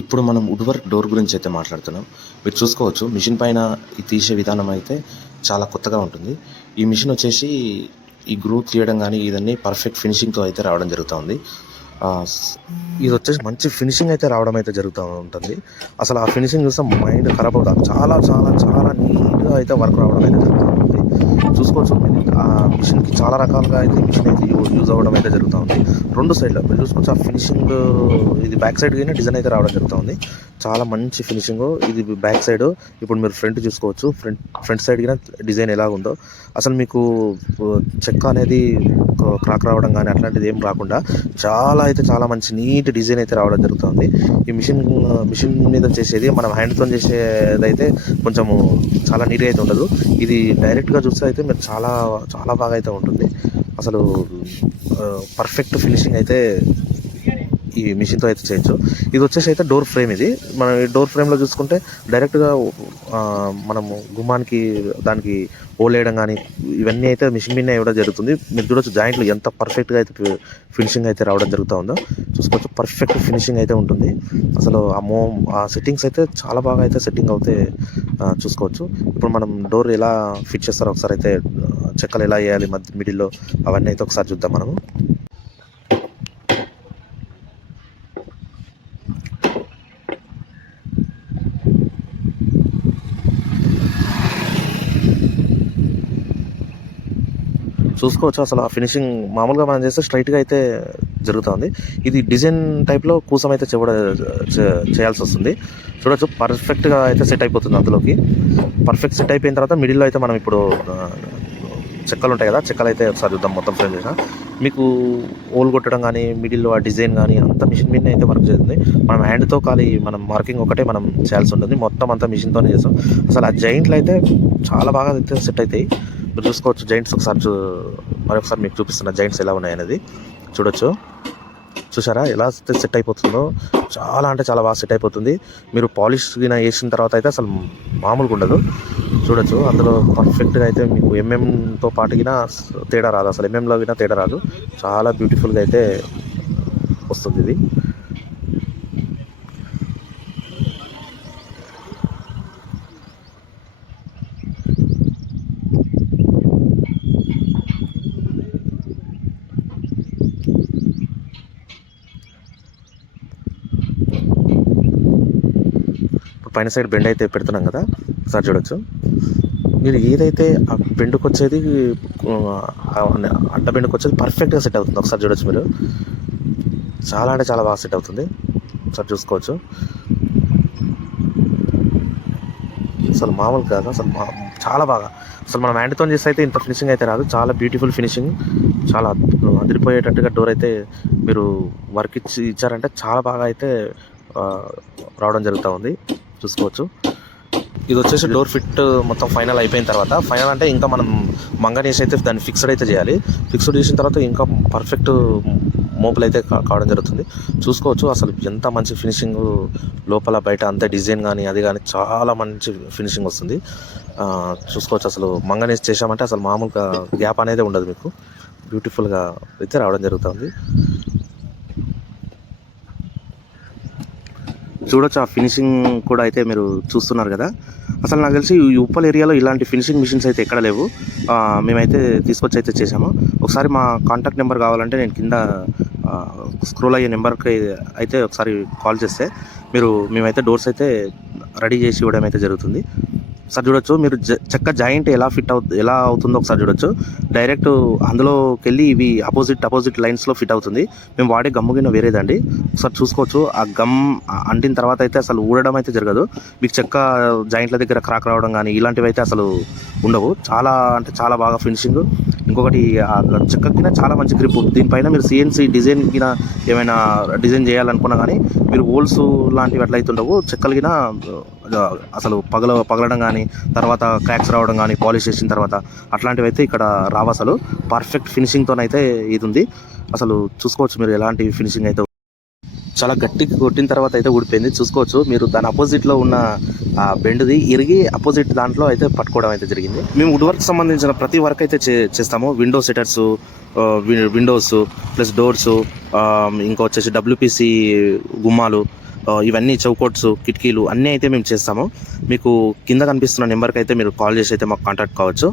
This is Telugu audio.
ఇప్పుడు మనం వుడ్ వర్క్ డోర్ గురించి అయితే మాట్లాడుతున్నాం. మీరు చూసుకోవచ్చు మిషన్ పైన ఈ తీసే విధానం అయితే చాలా కొత్తగా ఉంటుంది. ఈ మిషన్ వచ్చేసి ఈ గ్రూ తీయడం కానీ ఇదన్నీ పర్ఫెక్ట్ ఫినిషింగ్తో అయితే రావడం జరుగుతూ ఉంది. ఇది వచ్చేసి మంచి ఫినిషింగ్ అయితే రావడం అయితే జరుగుతూ ఉంటుంది. అసలు ఆ ఫినిషింగ్ చూస్తే మైండ్ ఖరాబ్ అవుతుంది. చాలా చాలా చాలా నీట్గా అయితే వర్క్ రావడం అయితే జరుగుతూ ఉంటుంది. చూసుకోవచ్చు ఆ మిషన్కి చాలా రకాలుగా అయితే మిషన్ అయితే యూజ్ అవ్వడం అయితే జరుగుతూ ఉంది. రెండు సైడ్లో మీరు చూసుకోవచ్చు ఆ ఫినిషింగ్ ఇది బ్యాక్ సైడ్ కానీ డిజైన్ అయితే రావడం జరుగుతూ ఉంది. చాలా మంచి ఫినిషింగ్ ఇది బ్యాక్ సైడ్. ఇప్పుడు మీరు ఫ్రంట్ చూసుకోవచ్చు, ఫ్రంట్ సైడ్ కానీ డిజైన్ ఎలాగుందో అసలు మీకు చెక్క అనేది క్రాక్ రావడం కానీ అట్లాంటిది ఏం రాకుండా చాలా మంచి నీట్ డిజైన్ అయితే రావడం జరుగుతుంది. ఈ మిషన్ మీద చేసేది మనం హ్యాండ్తో చేసేదైతే కొంచెము చాలా నీట్గా అయితే ఉండదు. ఇది డైరెక్ట్గా చూస్తే అయితే మీరు చాలా చాలా బాగా అయితే ఉంటుంది. అసలు పర్ఫెక్ట్ ఫినిషింగ్ అయితే ఈ మిషన్తో అయితే చేయొచ్చు. ఇది వచ్చేసి అయితే డోర్ ఫ్రేమ్. ఇది మనం ఈ డోర్ ఫ్రేమ్లో చూసుకుంటే డైరెక్ట్గా మనము గుమ్మానికి దానికి వేయడం కానీ ఇవన్నీ అయితే మిషన్ మీదనే ఇవ్వడం జరుగుతుంది. మీరు చూడొచ్చు జాయింట్లు ఎంత పర్ఫెక్ట్గా అయితే ఫినిషింగ్ అయితే రావడం జరుగుతూ ఉందో చూసుకోవచ్చు. పర్ఫెక్ట్ ఫినిషింగ్ అయితే ఉంటుంది. అసలు ఆ సెట్టింగ్స్ అయితే చాలా బాగా అయితే సెట్టింగ్ అవుతే చూసుకోవచ్చు. ఇప్పుడు మనం డోర్ ఎలా ఫిట్ చేస్తారో ఒకసారి అయితే చెక్కలు ఎలా వేయాలి మిడిల్లో అవన్నీ అయితే ఒకసారి చూద్దాం మనము. చూసుకోవచ్చు అసలు ఆ ఫినిషింగ్ మామూలుగా మనం చేస్తే స్ట్రైట్గా అయితే జరుగుతుంది. ఇది డిజైన్ టైప్లో కూసం అయితే చేయాల్సి వస్తుంది. చూడొచ్చు పర్ఫెక్ట్గా అయితే సెట్ అయిపోతుంది. అందులోకి పర్ఫెక్ట్ సెట్ అయిపోయిన తర్వాత మిడిల్లో అయితే మనం ఇప్పుడు చెక్కలు ఉంటాయి కదా, చెక్కలు అయితే ఒకసారి చూద్దాం. మొత్తం ఫ్రేమ్ చేసిన మీకు ఓల్ కొట్టడం కానీ మిడిల్లో ఆ డిజైన్ కానీ అంతా మిషన్ మీదనే అయితే వర్క్ చేస్తుంది. మనం హ్యాండ్తో మనం మార్కింగ్ ఒకటే మనం చేయాల్సి ఉంటుంది. మొత్తం అంతా మిషన్తోనే చేస్తాం. అసలు ఆ జాయింట్లు అయితే చాలా బాగా అయితే సెట్ అవుతాయి. మీరు చూసుకోవచ్చు జాయింట్స్ మరొకసారి మీకు చూపిస్తున్న జాయింట్స్ ఎలా ఉన్నాయి అనేది చూడొచ్చు. చూసారా ఎలా సెట్ అయిపోతుందో, చాలా అంటే చాలా బాగా సెట్ అయిపోతుంది. మీరు పాలిష్ గిన వేసిన తర్వాత అయితే అసలు మామూలుగా ఉండదు. చూడొచ్చు అందులో పర్ఫెక్ట్గా అయితే మీకు ఎంఎంతో పాటు గిన తేడా రాదు. అసలు ఎంఎంలో గిన తేడా రాదు. చాలా బ్యూటిఫుల్గా అయితే వస్తుంది ఇది. పైన సైడ్ బెండ్ అయితే పెడుతున్నాం కదా, ఒకసారి చూడొచ్చు. మీరు ఏదైతే ఆ బెండుకు వచ్చేది అడ్డ బెండుకు వచ్చేది పర్ఫెక్ట్గా సెట్ అవుతుంది. ఒకసారి చూడొచ్చు మీరు. చాలా అంటే చాలా బాగా సెట్ అవుతుంది. ఒకసారి చూసుకోవచ్చు. అసలు మామూలు కాదు, అసలు చాలా బాగా. అసలు మనం హ్యాండ్తో చేస్తే అయితే ఇంత ఫినిషింగ్ అయితే రాదు. చాలా బ్యూటిఫుల్ ఫినిషింగ్, చాలా అదిరిపోయేటట్టుగా డోర్ అయితే మీరు వర్క్ ఇచ్చారంటే చాలా బాగా అయితే రావడం జరుగుతూ ఉంది. చూసుకోవచ్చు. ఇది వచ్చేసి డోర్ ఫిట్ మొత్తం ఫైనల్ అయిపోయిన తర్వాత, ఫైనల్ అంటే ఇంకా మనం మంగనేసి అయితే దాన్ని ఫిక్స్డ్ అయితే చేయాలి. ఫిక్స్డ్ చేసిన తర్వాత ఇంకా పర్ఫెక్ట్ మోపులు అయితే కావడం జరుగుతుంది. చూసుకోవచ్చు అసలు ఎంత మంచి ఫినిషింగ్, లోపల బయట అంతే డిజైన్ కానీ అది కానీ చాలా మంచి ఫినిషింగ్ వస్తుంది. చూసుకోవచ్చు అసలు మంగనేసి చేసామంటే అసలు మామూలుగా గ్యాప్ అనేది ఉండదు. మీకు బ్యూటిఫుల్గా అయితే రావడం జరుగుతుంది. చూడొచ్చు ఆ ఫినిషింగ్ కూడా అయితే మీరు చూస్తున్నారు కదా. అసలు నాకు తెలిసి ఈ ఉప్పల్ ఏరియాలో ఇలాంటి ఫినిషింగ్ మిషన్స్ అయితే ఎక్కడ లేవు. మేమైతే తీసుకొచ్చి అయితే చేసాము. ఒకసారి మా కాంటాక్ట్ నెంబర్ కావాలంటే నేను కింద స్క్రోల్ అయ్యే నెంబర్కి అయితే ఒకసారి కాల్ చేస్తే మేమైతే డోర్స్ అయితే రెడీ చేసి ఇవ్వడం అయితే జరుగుతుంది. ఒకసారి చూడొచ్చు మీరు చెక్క జాయింట్ ఎలా అవుతుందో ఒకసారి చూడొచ్చు. డైరెక్ట్ అందులోకి వెళ్ళి ఇవి అపోజిట్ లైన్స్లో ఫిట్ అవుతుంది. మేము వాడే గమ్ము గిన్నె వేరేదండి. ఒకసారి చూసుకోవచ్చు. ఆ గమ్ అంటిన తర్వాత అయితే అసలు ఊడడం అయితే జరగదు. మీకు చెక్క జాయింట్ల దగ్గర క్రాక్ రావడం కానీ ఇలాంటివి అయితే అసలు ఉండవు. చాలా అంటే చాలా బాగా ఫినిషింగ్. ఇంకొకటి ఆ చెక్క కింద చాలా మంచి గ్రిప్. దీనిపైన మీరు సిఎన్సి డిజైన్ కింద ఏమైనా డిజైన్ చేయాలనుకున్నా కానీ మీరు హోల్స్ లాంటివి అట్లా అయితే ఉండవు. చెక్కలు కింద అసలు పగలడం కానీ తర్వాత క్రాక్స్ రావడం కానీ పాలిష్ చేసిన తర్వాత అట్లాంటివి అయితే ఇక్కడ రావు. అసలు పర్ఫెక్ట్ ఫినిషింగ్తోనైతే ఇది ఉంది. అసలు చూసుకోవచ్చు మీరు ఎలాంటి ఫినిషింగ్ అయితే చాలా గట్టిగా కొట్టిన తర్వాత అయితే ఊడిపోయింది. చూసుకోవచ్చు మీరు, దాని అపోజిట్లో ఉన్న ఆ బెండ్ది ఇరిగి అపోజిట్ దాంట్లో అయితే పట్టుకోవడం అయితే జరిగింది. మేము వుడ్ వర్క్ సంబంధించిన ప్రతి వర్క్ అయితే చేస్తాము. Window setters, Windows plus doors, ఇంకా వచ్చేసి డబ్ల్యూపీసీ గుమ్మాలు, ఇవన్నీ చౌకోట్స్, కిటికీలు అన్నీ అయితే మేము చేస్తాము. మీకు కింద కనిపిస్తున్న నెంబర్కి అయితే మీరు కాల్ చేసి అయితే మాకు కాంటాక్ట్ కావచ్చు.